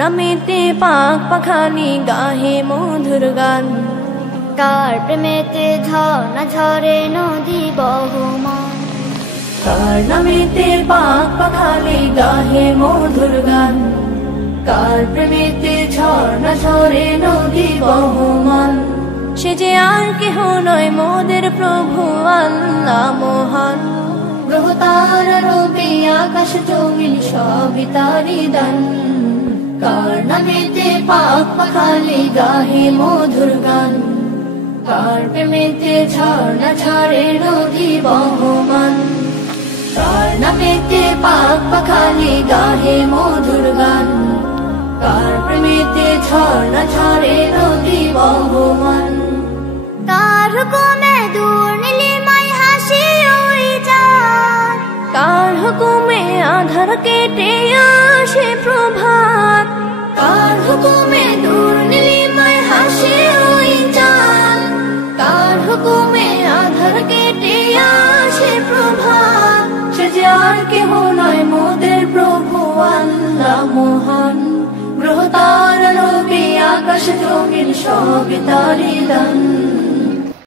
নামেতে পাক পাখালি গাহে মধুর গান, কার প্রেমেতে ঝর্ণা ঝরে নদী বহমান, কার নামেতে পাক পাখালি গাহে মধুর গান, কার প্রেমেতে ঝর্ণা ঝরে নদী বহমান। সে যে আর কেহ নয় মোদের প্রভু আল্লাহ মহান, গ্রহ তারা রবি আকাশ জমিন সবই তারি দান। কার নামেতে পাক পাখালি গাহে মধুর গান, কার প্রেমেতে ঝর্ণা ঝরে নদী বহমান, কার নামেতে পাক পাখালি গাহে মধুর গান, কার প্রেমেতে ঝর্ণা ঝরে নদী বহমান। কার হুকুমে দূর নীলিমায় হাসি ওই চাঁদ, কার হুকুমে আধার কেটে আসে প্রভাত, কার হুকুমে দূর নীলিমায় হাসে ওই চাঁদ, কার হুকুমে আধার কেটে আসে প্রভাত। সে যে আর কেহ নয় মোদের প্রভু আল্লাহ মহান, গ্রহ তারা নবী আকাশ জমিন সবই তারি দান।